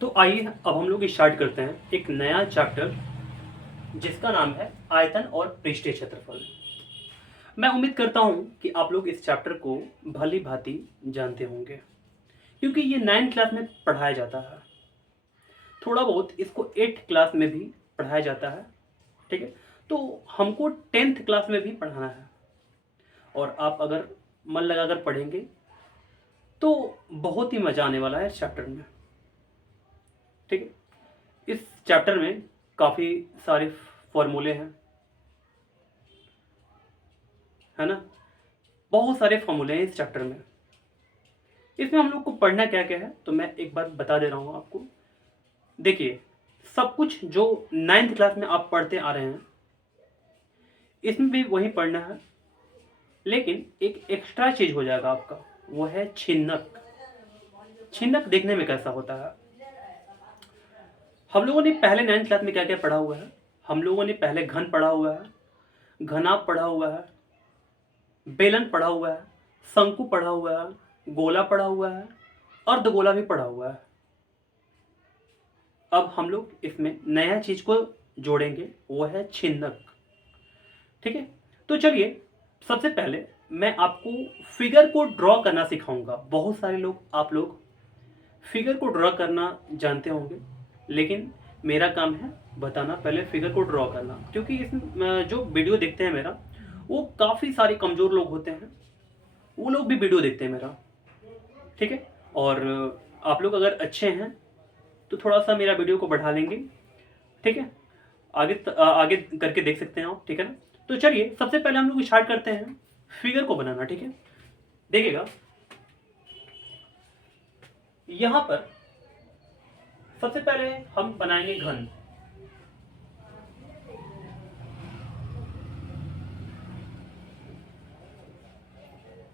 तो आइए अब हम लोग स्टार्ट करते हैं एक नया चैप्टर जिसका नाम है आयतन और पृष्ठीय क्षेत्रफल। मैं उम्मीद करता हूं कि आप लोग इस चैप्टर को भली भांति जानते होंगे क्योंकि ये 9th क्लास में पढ़ाया जाता है। थोड़ा बहुत इसको 8th क्लास में भी पढ़ाया जाता है। ठीक है, तो हमको 10th क्लास में भी पढ़ाना है और आप अगर मन लगाकर पढ़ेंगे तो बहुत ही मज़ा आने वाला है इस चैप्टर में। ठीक है, इस चैप्टर में काफ़ी सारे फॉर्मूले हैं, है ना। बहुत सारे फॉर्मूले हैं इस चैप्टर में। इसमें हम लोग को पढ़ना क्या क्या है तो मैं एक बार बता दे रहा हूँ आपको। देखिए, सब कुछ जो 9th क्लास में आप पढ़ते आ रहे हैं इसमें भी वही पढ़ना है, लेकिन एक एक्स्ट्रा चीज हो जाएगा आपका, वो है छिन्नक। छिन्नक देखने में कैसा होता है। हम लोगों ने पहले 9th क्लास में क्या क्या पढ़ा हुआ है। हम लोगों ने पहले घन पढ़ा हुआ है, घनाभ पढ़ा हुआ है, बेलन पढ़ा हुआ है, शंकु पढ़ा हुआ है, गोला पढ़ा हुआ है, अर्धगोला भी पढ़ा हुआ है। अब हम लोग इसमें नया चीज को जोड़ेंगे, वो है छिन्नक। ठीक है, तो चलिए सबसे पहले मैं आपको फिगर को ड्रॉ करना सिखाऊंगा। बहुत सारे लोग, आप लोग फिगर को ड्रॉ करना जानते होंगे, लेकिन मेरा काम है बताना पहले फिगर को ड्रॉ करना, क्योंकि इस जो वीडियो देखते हैं मेरा, वो काफ़ी सारे कमज़ोर लोग होते हैं, वो लोग भी वीडियो देखते हैं मेरा। ठीक है, और आप लोग अगर अच्छे हैं तो थोड़ा सा मेरा वीडियो को बढ़ा लेंगे। ठीक है, आगे करके देख सकते हैं आप। ठीक है ना, तो चलिए सबसे पहले हम लोग स्टार्ट करते हैं फिगर को बनाना। ठीक है, देखिएगा यहां पर सबसे पहले हम बनाएंगे घन।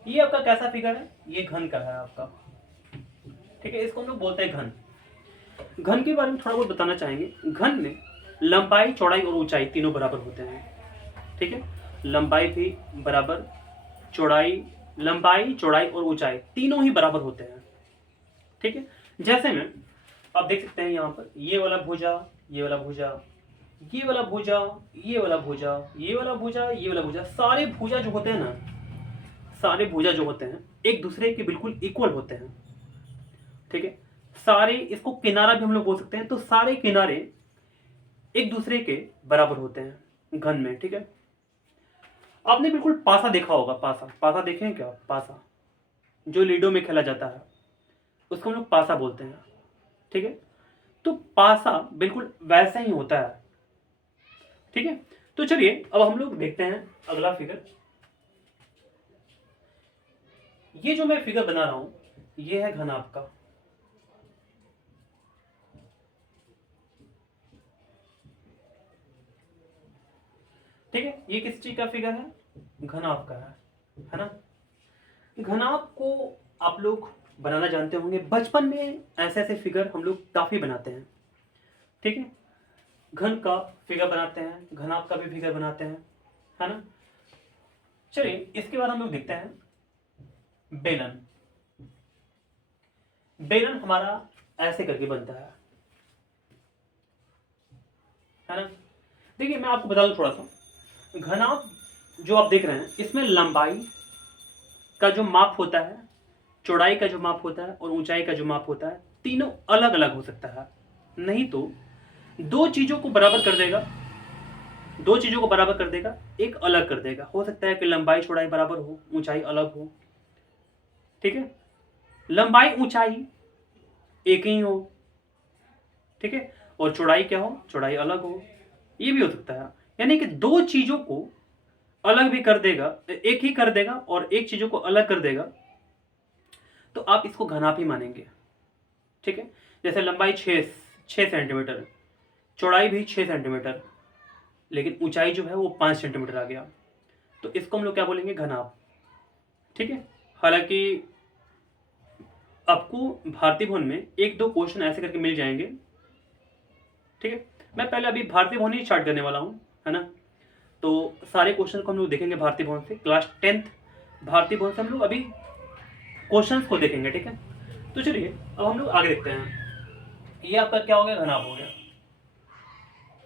ये आपका कैसा फिगर है, ये घन का है आपका। ठीक है, इसको हम लोग बोलते हैं घन। घन के बारे में थोड़ा बहुत बताना चाहेंगे। घन में लंबाई, चौड़ाई और ऊंचाई तीनों बराबर होते हैं। ठीक है, लंबाई भी बराबर, चौड़ाई, लंबाई, चौड़ाई और ऊंचाई तीनों ही बराबर होते हैं। ठीक है, जैसे में आप देख सकते हैं यहाँ पर ये वाला भुजा, ये वाला भुजा, ये वाला भुजा, ये वाला भुजा, ये वाला भुजा, ये वाला भुजा, सारे भुजा जो होते हैं ना, सारे भुजा जो होते हैं एक दूसरे के बिल्कुल इक्वल होते हैं। ठीक है, सारे, इसको किनारा भी हम लोग बोल सकते हैं, तो सारे किनारे एक दूसरे के बराबर होते हैं घन में। ठीक है, आपने बिल्कुल पासा देखा होगा। पासा, पासा देखे हैं क्या? पासा जो लीडो में खेला जाता है उसको हम लोग पासा बोलते हैं। ठीक है, तो पासा बिल्कुल वैसा ही होता है। ठीक है, तो चलिए अब हम लोग देखते हैं अगला फिगर। ये जो मैं फिगर बना रहा हूं ये है घन आपका। ठीक है, ये किस चीज का फिगर है? घनाभ का है ना। घनाभ को आप लोग बनाना जानते होंगे, बचपन में ऐसे ऐसे फिगर हम लोग काफी बनाते हैं। ठीक है, घन का फिगर बनाते हैं, घनाभ का भी फिगर बनाते हैं, है ना। चलिए इसके बाद हम लोग देखते हैं बेलन। बेलन हमारा ऐसे करके बनता है ना। देखिए मैं आपको बता दूं थोड़ा सा, घनाभ जो आप देख रहे हैं इसमें लंबाई का जो माप होता है, चौड़ाई का जो माप होता है और ऊंचाई का जो माप होता है, तीनों अलग अलग हो सकता है। नहीं तो दो चीजों को बराबर कर देगा, दो चीजों को बराबर कर देगा, एक अलग कर देगा। हो सकता है कि लंबाई चौड़ाई बराबर हो, ऊंचाई अलग हो। ठीक है, लंबाई ऊंचाई एक ही हो। ठीक है, और चौड़ाई क्या हो, चौड़ाई अलग हो। ये भी हो सकता है, यानी कि दो चीजों को अलग भी कर देगा, एक ही कर देगा और एक चीजों को अलग कर देगा, तो आप इसको घनाभ ही मानेंगे। ठीक है, जैसे लंबाई 6 सेंटीमीटर, चौड़ाई भी 6 सेंटीमीटर, लेकिन ऊंचाई जो है वो 5 सेंटीमीटर आ गया, तो इसको हम लोग क्या बोलेंगे? घनाभ। ठीक है, हालांकि आपको भारतीय भवन में एक दो क्वेश्चन ऐसे करके मिल जाएंगे। ठीक है, मैं पहले अभी भारतीय भवन ही स्टार्ट करने वाला हूँ, है ना। तो सारे क्वेश्चन को हम लोग देखेंगे भारतीय भवन से, क्लास 10th भारतीय भवन से हम लोग अभी क्वेश्चंस को देखेंगे। ठीक है, तो चलिए अब हम लोग आगे देखते हैं। ये आपका क्या हो गया, घनाभ हो गया।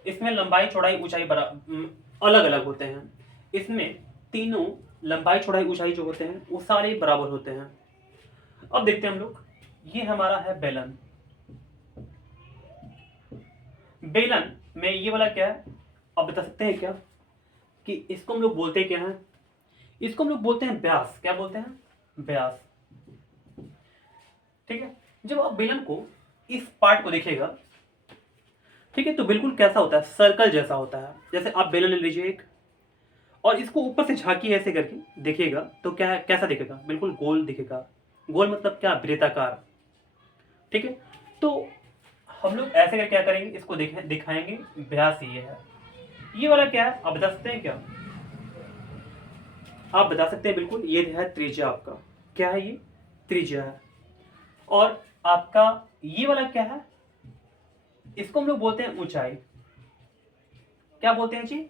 इसमें लंबाई चौड़ाई ऊंचाई अलग अलग होते हैं। इसमें तीनों लंबाई चौड़ाई ऊंचाई जो होते हैं वो सारे बराबर होते हैं। अब देखते हैं हम लोग, ये हमारा है बेलन। बेलन में ये वाला क्या है, अब बता सकते हैं क्या कि इसको हम लोग बोलते क्या हैं? इसको हम लोग बोलते हैं व्यास। क्या बोलते हैं? व्यास। ठीक है। जब आप बेलन को इस पार्ट को देखिएगा, ठीक है, तो बिल्कुल कैसा होता है, सर्कल जैसा होता है। जैसे आप बेलन ले लीजिए एक, और इसको ऊपर से झांकिए ऐसे करके देखिएगा तो क्या है, कैसा दिखेगा, बिल्कुल गोल दिखेगा। गोल मतलब क्या, वृत्ताकार। ठीक है। तो हम लोग ऐसे करके क्या करेंगे, इसको दिखाएंगे व्यास ये है। ये वाला क्या है, आप बता सकते हैं क्या? आप बता सकते हैं बिल्कुल, ये है त्रिज्या आपका। क्या है ये? त्रिज्या है। और आपका ये वाला क्या है, इसको हम लोग बोलते हैं ऊंचाई। क्या बोलते हैं जी?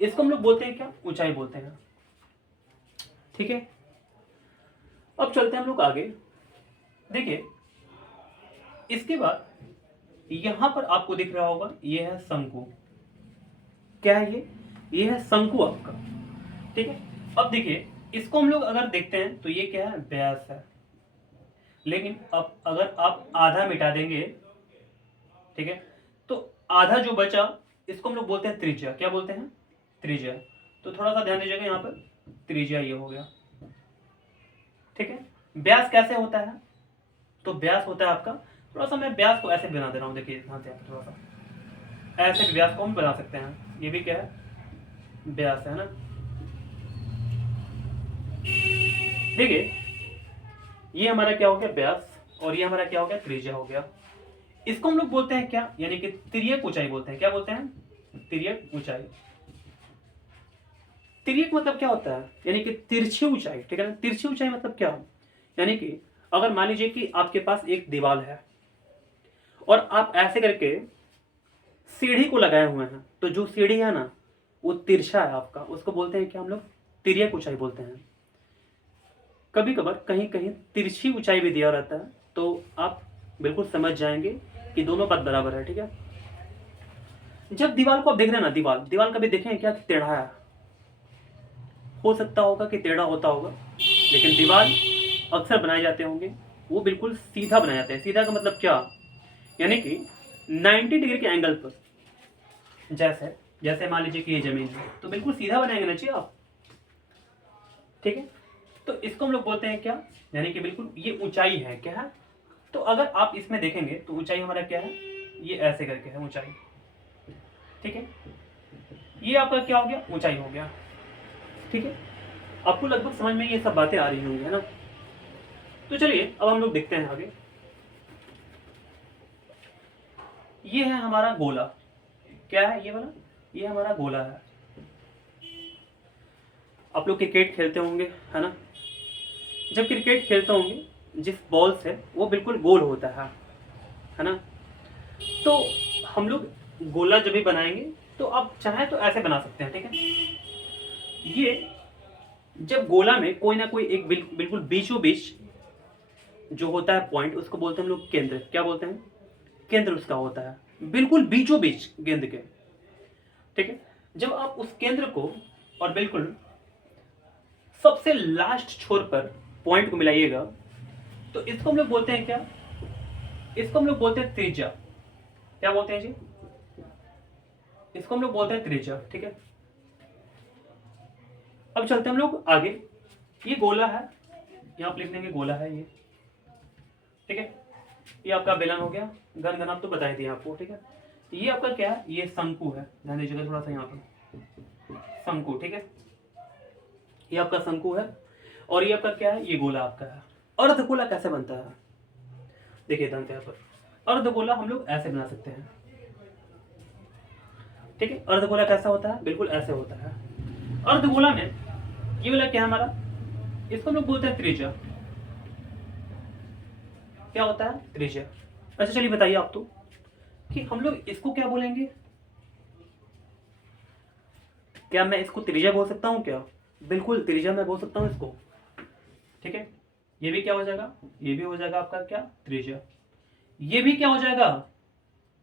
इसको हम लोग बोलते हैं क्या, ऊंचाई बोलते हैं। ठीक है। अब चलते हैं हम लोग आगे। देखिए, इसके बाद यहां पर आपको दिख रहा होगा, ये है शंकु। क्या है ये है शंकु आपका। ठीक है। अब देखिए, इसको हम लोग अगर देखते हैं तो ये क्या है, व्यास है। लेकिन अब अगर आप आधा मिटा देंगे, ठीक है, तो आधा जो बचा इसको हम लोग बोलते हैं त्रिज्या। क्या बोलते हैं? त्रिज्या। तो थोड़ा सा ध्यान दीजिएगा, यहाँ पर त्रिज्या ये हो गया। ठीक है। व्यास कैसे होता है? तो व्यास होता है आपका, थोड़ा सा मैं व्यास को ऐसे बना दे रहा हूँ। देखिए यहाँ से थोड़ा सा ऐसे भी व्यास को हम बना सकते हैं। ये भी क्या है, व्यास है ना। देखिए, ये हमारा क्या हो गया, व्यास, और ये हमारा क्या हो गया, त्रिज्या हो गया। इसको हम लोग बोलते हैं क्या, यानी कि तिर्यक ऊंचाई बोलते हैं। क्या बोलते हैं? तिर्यक ऊंचाई। तिर्यक मतलब क्या होता है, यानी कि तिरछी ऊंचाई। ठीक है ना। तिरछी ऊंचाई मतलब क्या, यानी कि अगर मान लीजिए कि आपके पास एक दीवार है और आप ऐसे करके सीढ़ी को लगाए हुए हैं, तो जो सीढ़ी है ना वो तिरछा है आपका, उसको बोलते हैं क्या हम लोग, तिर्यक ऊंचाई बोलते हैं। कभी कभार कहीं कहीं तिरछी ऊंचाई भी दिया रहता है, तो आप बिल्कुल समझ जाएंगे कि दोनों बात बराबर है। ठीक है। जब दीवार को आप देख रहे हैं ना, दीवार दीवार कभी देखें क्या कि टेढ़ा है? हो सकता होगा कि टेढ़ा होता होगा, लेकिन दीवार अक्सर बनाए जाते होंगे वो बिल्कुल सीधा बनाए जाते हैं। सीधा का मतलब क्या, यानी कि 90 डिग्री के एंगल पर। जैसे जैसे मान लीजिए कि ये जमीन है तो बिल्कुल सीधा बनाएंगे ना चाहिए आप। ठीक है। तो इसको हम लोग बोलते हैं क्या, यानी कि बिल्कुल ये ऊंचाई है। क्या है? तो अगर आप इसमें देखेंगे तो ऊंचाई हमारा क्या है, ये ऐसे करके है ऊंचाई। ठीक है। ये आपका क्या हो गया, ऊंचाई हो गया। ठीक है। आपको लगभग समझ में ये सब बातें आ रही होंगी, है ना। तो चलिए अब हम लोग देखते हैं आगे। ये है हमारा गोला। क्या है ये वाला? ये हमारा गोला है। आप लोग क्रिकेट खेलते होंगे, है ना। जब क्रिकेट खेलते होंगे, जिस बॉल से वो बिल्कुल गोल होता है ना। तो हम लोग गोला जब भी बनाएंगे तो आप चाहें तो ऐसे बना सकते हैं। ठीक है। ये जब गोला में कोई ना कोई एक बिल्कुल बीचों बीच जो होता है पॉइंट, उसको बोलते हैं हम लोग केंद्र। क्या बोलते हैं? केंद्र उसका होता है, बिल्कुल बीचों बीच गेंद के। ठीक है। जब आप उस केंद्र को और बिल्कुल सबसे लास्ट छोर पर पॉइंट को मिलाइएगा तो इसको हम लोग बोलते हैं क्या, इसको हम लोग बोलते हैं त्रिज्या। क्या बोलते हैं जी? इसको हम लोग बोलते हैं त्रिज्या। ठीक है। अब चलते हैं हम लोग आगे। ये गोला है, यहां आप लिख देंगे गोला है ये। ठीक है। ये आपका बेलन हो गया। घन घन आप तो बता दिए आपको। ठीक है। ये आपका क्या है, ये शंकु है। ध्यान दीजिएगा थोड़ा सा यहाँ पर, शंकु। ठीक है। ये आपका शंकु है। और ये आपका क्या है, ये गोला आपका है। अर्धगोला कैसे बनता है, देखिए ध्यान से यहाँ पर। अर्धगोला हम लोग ऐसे बना सकते हैं। ठीक है। अर्धगोला कैसा होता है, बिल्कुल ऐसे होता है। अर्धगोला में ये वाला क्या है हमारा, इसको हम लोग बोलते हैं त्रिज्या। क्या होता है, त्रिज्या। अच्छा चलिए बताइए आप तो कि हम लोग इसको क्या बोलेंगे। क्या मैं इसको त्रिज्या बोल सकता हूँ क्या? बिल्कुल त्रिज्या मैं बोल सकता हूँ इसको। ठीक है। ये भी क्या हो जाएगा, ये भी हो जाएगा आपका क्या, त्रिज्या। ये भी क्या हो जाएगा,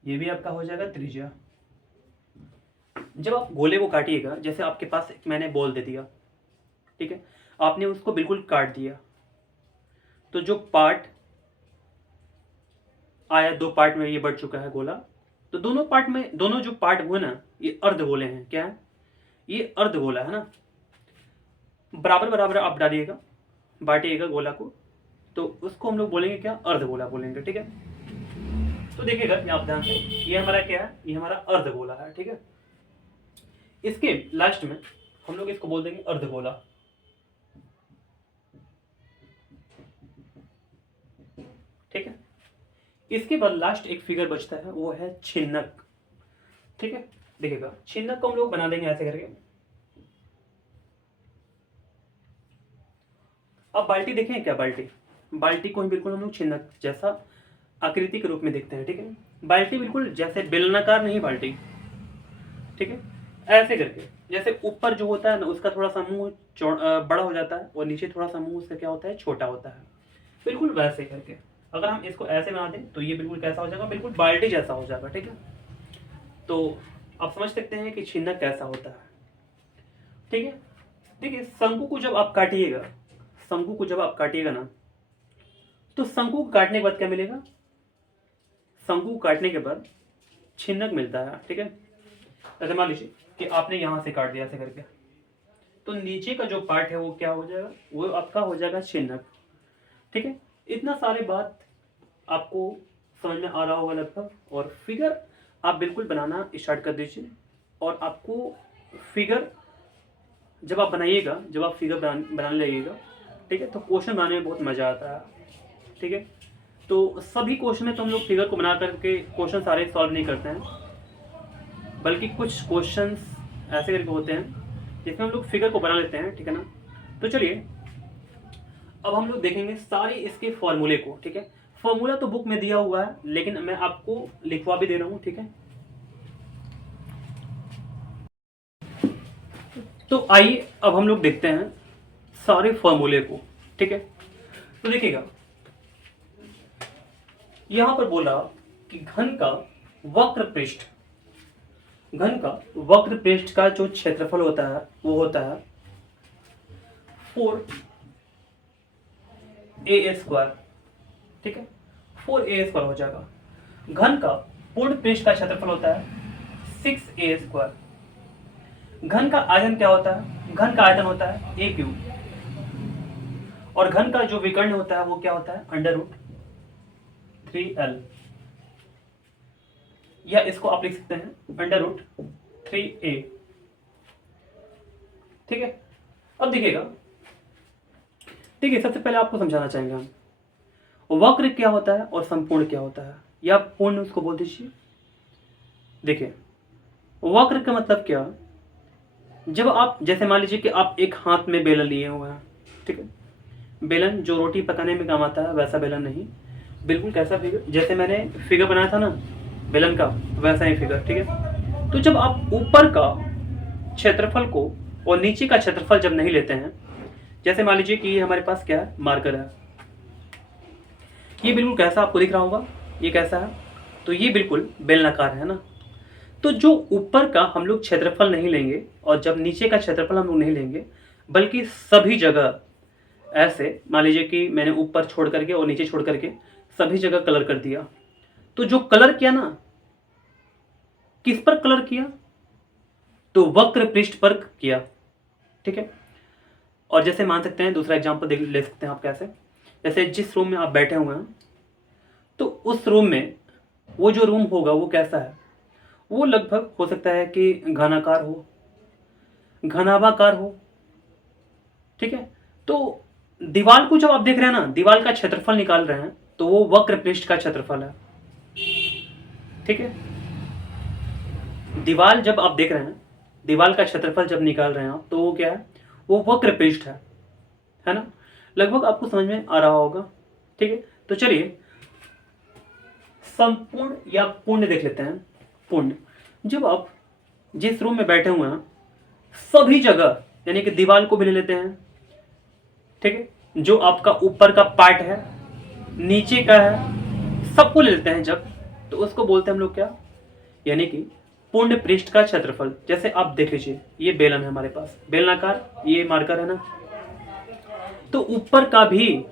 ये भी आपका हो जाएगा त्रिज्या। जब आप गोले को काटिएगा, जैसे आपके पास मैंने बॉल दे दिया, ठीक है, आपने उसको बिल्कुल काट दिया, तो जो पार्ट आया, दो पार्ट में ये बढ़ चुका है गोला, तो दोनों पार्ट में, दोनों जो पार्ट हुए ना, ये अर्ध गोले हैं। क्या है, ये अर्ध गोला है ना। बराबर बराबर आप डालिएगा, बांटिएगा गोला को, तो उसको हम लोग बोलेंगे क्या, अर्ध गोला बोलेंगे। ठीक है, तो देखिएगा ये आप ध्यान से, ये हमारा क्या है, ये हमारा अर्ध गोला है। ठीक है, इसके लास्ट में हम लोग इसको बोल देंगे अर्ध गोला। ठीक है, इसके बाद लास्ट एक फिगर बचता है, वो है छिन्नक। ठीक है, देखिएगा छिन्नक को हम लोग बना देंगे ऐसे करके। अब बाल्टी देखें क्या, बाल्टी को ही बिल्कुल हम लोग छिन्नक जैसा आकृति के रूप में देखते हैं। ठीक है, बाल्टी बिल्कुल जैसे बेलनाकार नहीं बाल्टी। ठीक है, ऐसे करके, जैसे ऊपर जो होता है ना उसका थोड़ा सा मुंह बड़ा हो जाता है और नीचे थोड़ा सा मुंह उसका क्या होता है, छोटा होता है, बिल्कुल वैसे करके। अगर हम इसको ऐसे बना दें तो ये बिल्कुल कैसा हो जाएगा, बिल्कुल बाल्टी जैसा हो जाएगा। ठीक है, तो आप समझ सकते हैं कि छिन्नक कैसा होता है। ठीक है, देखिए शंकु को जब आप काटिएगा, शंकु को जब आप काटिएगा ना, तो शंकु को काटने के बाद क्या मिलेगा, शंकु को काटने के बाद छिन्नक मिलता है। ठीक है, ऐसे मान लीजिए कि आपने यहाँ से काट दिया ऐसे करके, तो नीचे का जो पार्ट है वो क्या हो जाएगा, वो आपका हो जाएगा छिन्नक। ठीक है, इतना सारे बात आपको समझ में आ रहा होगा लगभग। और फिगर आप बिल्कुल बनाना स्टार्ट कर दीजिए। और आपको फिगर जब आप बनाइएगा, जब आप फिगर बनाने लगेगा, ठीक है, तो क्वेश्चन बनाने में बहुत मज़ा आता है। ठीक है, तो सभी क्वेश्चन में तो हम लोग फिगर को बना करके क्वेश्चन सारे सॉल्व नहीं करते हैं, बल्कि कुछ क्वेश्चंस ऐसे करके होते हैं जिसमें हम लोग फिगर को बना लेते हैं। ठीक है ना, तो चलिए अब हम लोग देखेंगे सारे इसके फॉर्मूले को। ठीक है, फॉर्मूला तो बुक में दिया हुआ है, लेकिन मैं आपको लिखवा भी दे रहा हूँ। ठीक है, तो आइए अब हम लोग देखते हैं सारे फॉर्मूले को। ठीक है, तो देखिएगा यहां पर बोला कि घन का वक्र पृष्ठ, घन का वक्र पृष्ठ का जो क्षेत्रफल होता है वो होता है 4a²। ठीक है, 4a² हो जाएगा। घन का पूर्ण पृष्ठ का क्षेत्रफल होता है 6a²। घन का आयतन क्या होता है, घन का आयतन होता है a³। और घन का जो विकर्ण होता है वो क्या होता है, √3l, या इसको आप लिख सकते हैं √3a। ठीक है, अब देखिएगा, देखिए सबसे पहले आपको समझाना चाहेंगे हम वक्र क्या होता है और संपूर्ण क्या होता है, या पूर्ण उसको बोल दीजिए। देखिए वक्र का मतलब क्या, जब आप जैसे मान लीजिए कि आप एक हाथ में बेलन लिए हुए हैं। ठीक है, बेलन जो रोटी पकाने में काम आता है वैसा बेलन नहीं, बिल्कुल कैसा फिगर, जैसे मैंने फिगर बनाया था ना बेलन का, वैसा ही फिगर। ठीक है, तो जब आप ऊपर का क्षेत्रफल को और नीचे का क्षेत्रफल जब नहीं लेते हैं, जैसे मान लीजिए कि ये हमारे पास क्या है, मार्कर है, ये बिल्कुल कैसा आपको दिख रहा होगा, ये कैसा है, तो ये बिल्कुल बेलनाकार है ना। तो जो ऊपर का हम लोग क्षेत्रफल नहीं लेंगे और जब नीचे का क्षेत्रफल हम लोग नहीं लेंगे, बल्कि सभी जगह ऐसे मान लीजिए कि मैंने ऊपर छोड़ करके और नीचे छोड़ करके सभी जगह कलर कर दिया, तो जो कलर किया ना, किस पर कलर किया, तो वक्र पृष्ठ पर किया। ठीक है, और जैसे मान सकते हैं दूसरा एग्जांपल देख ले सकते हैं आप कैसे, जैसे जिस रूम में आप बैठे हुए हैं, तो उस रूम में वो जो रूम होगा वो कैसा है, वो लगभग हो सकता है कि घनाकार हो, घनाभाकार हो। ठीक है, तो दीवार को जब आप देख रहे हैं ना, दीवार का क्षेत्रफल निकाल रहे हैं, तो वो वक्र पृष्ठ का क्षेत्रफल है। ठीक है, दीवार जब आप देख रहे हैं, दीवार का क्षेत्रफल जब निकाल रहे हैं आप, तो वो क्या है, वो वक्र पृष्ठ है ना। लगभग आपको समझ में आ रहा होगा। ठीक है, तो चलिए संपूर्ण या पूर्ण देख लेते हैं। पूर्ण, जब आप जिस रूम में बैठे हुए हैं सभी जगह, यानी कि दीवार को भी ले लेते हैं। ठीक है, जो आपका ऊपर का पार्ट है, नीचे का है, सबको ले लेते हैं जब, तो उसको बोलते हैं हम लोग क्या, यानी कि पूर्ण पृष्ठ का क्षेत्रफल। जैसे आप देख लीजिए, ये बेलन है हमारे पास, बेलनाकार, ये मार्कर है ना, तो ऊपर का भी,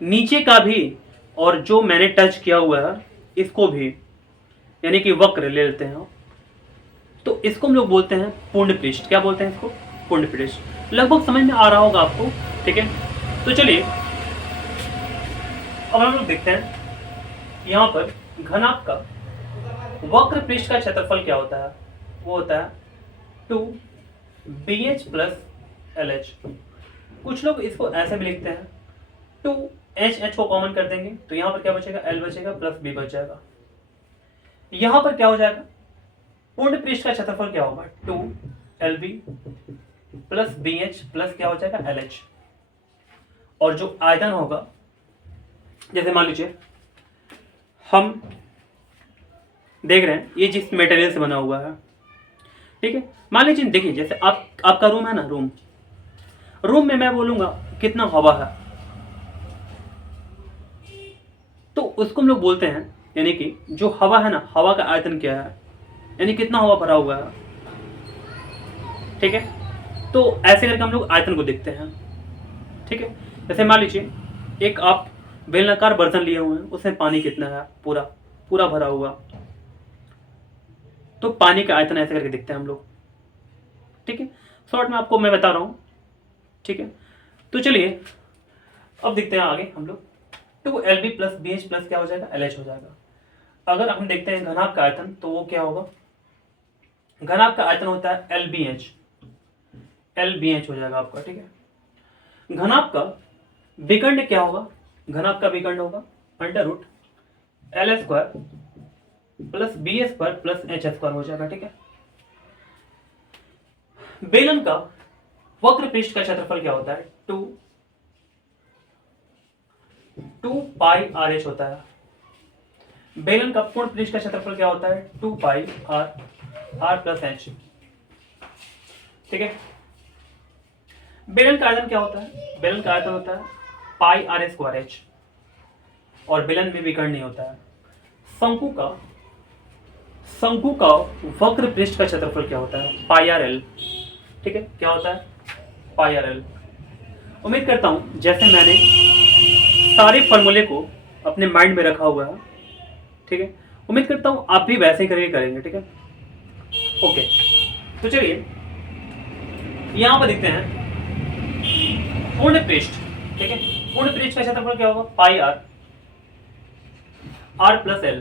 नीचे का भी, और जो मैंने टच किया हुआ है इसको भी, यानी कि वक्र ले लेते हैं, तो इसको हम लोग बोलते हैं पूर्ण पृष्ठ। क्या बोलते हैं इसको? पूर्ण पृष्ठ। लगभग समझ में आ रहा होगा आपको, ठीक है। तो चलिए अब हम लोग देखते हैं यहाँ पर घनाभ का वक्र पृष्ठ का क्षेत्रफल क्या होता है। वो होता है 2BH प्लस LH। कुछ लोग इसको ऐसे भी लिखते हैं 2H को कॉमन कर देंगे तो यहाँ पर क्या बचेगा, L बचेगा प्लस B बच जाएगा। यहाँ पर क्या हो जाएगा, पूर्ण पृष्ठ का क्षेत्रफल क्या होगा, 2LB प्लस BH प्लस क्या हो जाएगा, LH। और जो आयतन होगा, जैसे मान लीजिए हम देख रहे हैं ये जिस मटेरियल से बना हुआ है, ठीक है। मान लीजिए, देखिए जैसे आपका रूम है ना, रूम में मैं बोलूंगा कितना हवा है, तो उसको हम लोग बोलते हैं, यानी कि जो हवा है ना, हवा का आयतन क्या है, यानी कितना हवा भरा हुआ है, ठीक है। तो ऐसे करके हम लोग आयतन को देखते हैं, ठीक है। जैसे मान लीजिए एक आप बेलनाकार बर्तन लिए हुए हैं, उसमें पानी कितना है, पूरा पूरा भरा हुआ, तो पानी का आयतन ऐसे करके देखते हैं हम लोग, ठीक है। शॉर्ट में आपको मैं बता रहा हूं, ठीक है। तो चलिए अब देखते हैं आगे हम लोग, 2LB प्लस BH प्लस क्या हो जाएगा, LH हो जाएगा। अगर हम देखते हैं घनाभ का आयतन, तो वो क्या होगा, घनाभ का आयतन होता है LBH हो जाएगा आपका, ठीक है। घनाभ का विकर्ण क्या होगा, घनाभ का विकर्ण होगा √L² plus BH² plus H² हो जाएगा, ठीक है। बेलन का वक्र पृष्ठ का क्षेत्रफल क्या होता है, 2 पाई RH होता है। बेलन का पूर्ण पृष्ठ का क्षेत्रफल क्या होता है, 2 पाई R प्लस H, ठीक है। बेलन का आयतन क्या होता है, बेलन का आयतन होता है पाई R² H, और बेलन में विकर्ण नहीं होता है। शंकु का वक्र पृष्ठ का क्षेत्रफल क्या होता है, पाई RL, ठीक है। क्या होता है, पाई RL। उम्मीद करता हूं जैसे मैंने सारे फॉर्मूले को अपने माइंड में रखा हुआ है, ठीक है, उम्मीद करता हूं आप भी वैसे ही करके करेंगे, ठीक है। ओके, तो चलिए यहां पर देखते हैं पूर्ण पृष्ठ, ठीक है। पूर्ण पृष्ठ का क्षेत्रफल क्या होगा, पाई R प्लस L,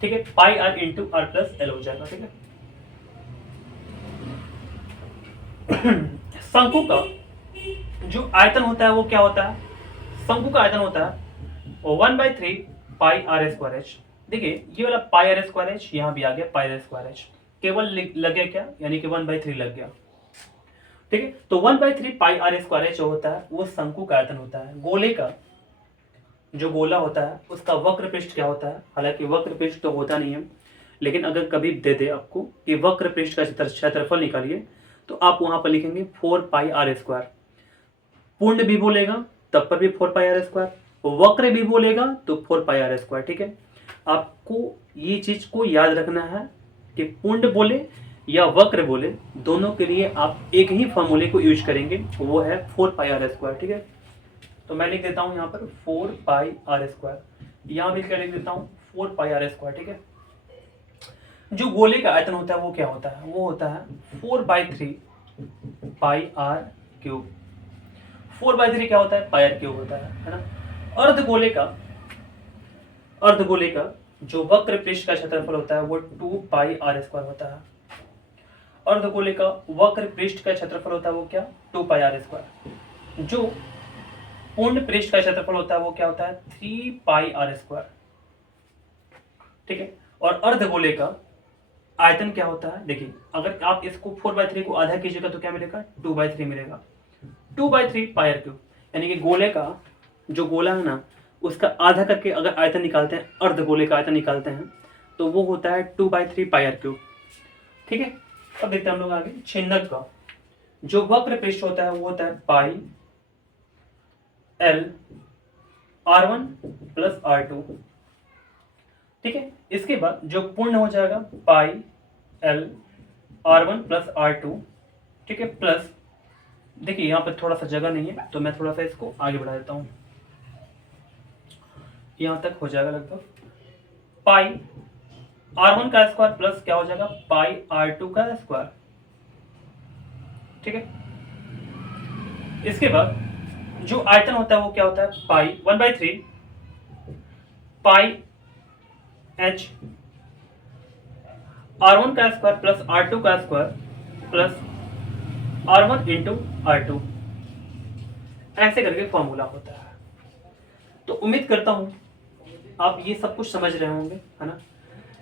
ठीक है। पाई R into R plus L हो जाएगा, ठीक है। शंकु का जो आयतन होता है वो क्या होता है, शंकु का आयतन होता है 1/3 पाई R² H। देखिए ये वाला पाई R² H यहाँ भी आ गया पाई R² H, केवल लग गया क्या, यानी कि 1/3 लग गया, ठीक है। तो 1/3 पाई R² H जो होता है वो शंकु का आयतन होता है। गोले का जो गोला होता है उसका वक्र पृष्ठ क्या होता है, हालांकि वक्र पृष्ठ तो होता नहीं है, लेकिन अगर कभी दे दे आपको कि वक्र पृष्ठ का क्षेत्रफल निकालिए, तो आप वहां पर लिखेंगे 4 पाई R²। पूर्ण भी बोलेगा तब पर भी 4 पाई R², वक्र भी बोलेगा तो 4 पाई R², ठीक है। आपको ये चीज को याद रखना है कि पूर्ण बोले या वक्र बोले, दोनों के लिए आप एक ही फॉर्मूले को यूज करेंगे, वो है 4 पाई R², ठीक है। तो मैं लिख देता हूं यहाँ पर 4 पाई R², यहाँ भी क्या लिख देता हूं 4 पाई R², ठीक है। जो गोले का आयतन होता है वो क्या होता है, वो होता है 4/3 पाई R³। 4/3 क्या होता है, पाई R³ होता है ना। अर्धगोले का जो वक्र पृष्ठ का क्षेत्रफल होता है वो 2 पाई R² होता है। अर्धगोले का वक्र पृष्ठ का क्षेत्रफल होता है वो क्या, 2 पाई R²। जो पूर्ण पृष्ठ का क्षेत्रफल होता है वो क्या होता है, 3 पाई R², ठीक है। और अर्धगोले का आयतन क्या होता है, देखिए अगर आप इसको 4/3 को आधा कीजिएगा तो क्या मिलेगा, 2/3 मिलेगा। 2/3 पाई R³, यानी कि गोले का जो गोला है ना उसका आधा करके अगर आयतन निकालते हैं, अर्धगोले का आयतन निकालते हैं, तो वो होता है 2/3 पाई R³, ठीक है। अब देखते हैं हम लोग आगे, छिन्नक का जो वक्र पृष्ठ होता है वो होता है पाई L R1 प्लस R2। ठीक है, इसके बाद जो पूर्ण हो जाएगा पाई L R1 प्लस R2। ठीक है, प्लस देखिए यहाँ पर थोड़ा सा जगह नहीं है तो मैं थोड़ा सा इसको आगे बढ़ा देता हूँ, यहाँ तक हो जाएगा लगभग। पाई R1 का स्क्वायर प्लस क्या हो जाएगा पाई R2 का स्क्वायर। ठीक है, इसके बाद जो आयतन होता है वो क्या होता है पाई 1/3 पाई H R1 का स्क्वायर प्लस R2 का square plus R1 into R2, ऐसे करके फॉर्मूला होता है। तो उम्मीद करता हूं आप ये सब कुछ समझ रहे होंगे, है ना।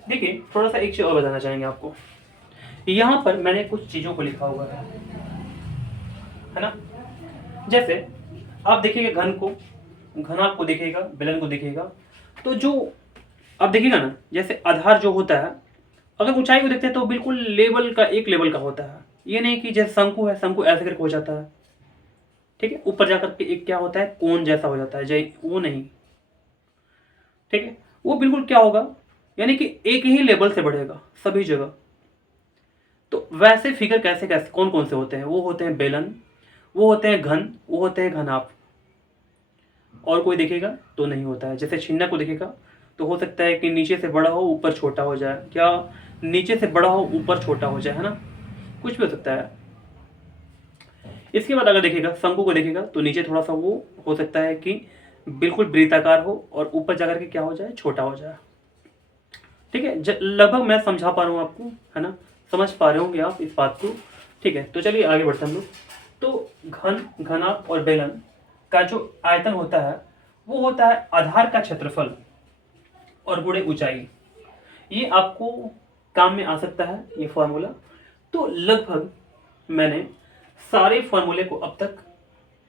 देखिए थोड़ा सा एक चीज और बताना चाहेंगे आपको, यहाँ पर मैंने कुछ चीजों को लिखा हुआ है ना। जैसे आप देखिएगा घन को, घन आपको दिखेगा, बेलन को दिखेगा, तो जो आप देखिएगा ना, जैसे आधार जो होता है अगर ऊंचाई को देखते हैं तो बिल्कुल लेवल का, एक लेवल का होता है। ये नहीं कि जैसे शंकु है, शंकु ऐसे करके हो जाता है। ठीक है, ऊपर जाकर के एक क्या होता है कोन जैसा हो जाता है, जय वो नहीं। ठीक है, वो बिल्कुल क्या होगा, यानी कि एक ही लेवल से बढ़ेगा सभी जगह। तो वैसे फिगर कैसे कैसे कौन कौन से होते हैं, वो होते हैं बेलन, वो होते हैं घन, वो होते हैं घनाभ। और कोई देखेगा तो नहीं होता है। जैसे छिन्ना को देखेगा तो हो सकता है कि नीचे से बड़ा हो ऊपर छोटा हो जाए, क्या नीचे से बड़ा हो ऊपर छोटा हो जाए, है ना, कुछ भी हो सकता है। इसके बाद अगर देखेगा शंकु को देखेगा तो नीचे थोड़ा सा वो हो सकता है कि बिल्कुल वृत्ताकार हो और ऊपर जाकर के क्या हो जाए छोटा हो जाए। ठीक है, लगभग मैं समझा पा रहा हूँ आपको, है ना, समझ पा रहे होंगे आप इस बात को। ठीक है, तो चलिए आगे बढ़ते हैं हम लोग। तो घन, घनाभ और बेलन का जो आयतन होता है वो होता है आधार का क्षेत्रफल और गुणे ऊंचाई। ये आपको काम में आ सकता है ये फॉर्मूला। तो लगभग मैंने सारे फॉर्मूले को अब तक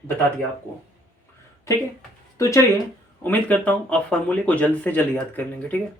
बता दिया आपको। ठीक है, तो चलिए उम्मीद करता हूं आप फॉर्मूले को जल्द से जल्द याद कर लेंगे। ठीक है।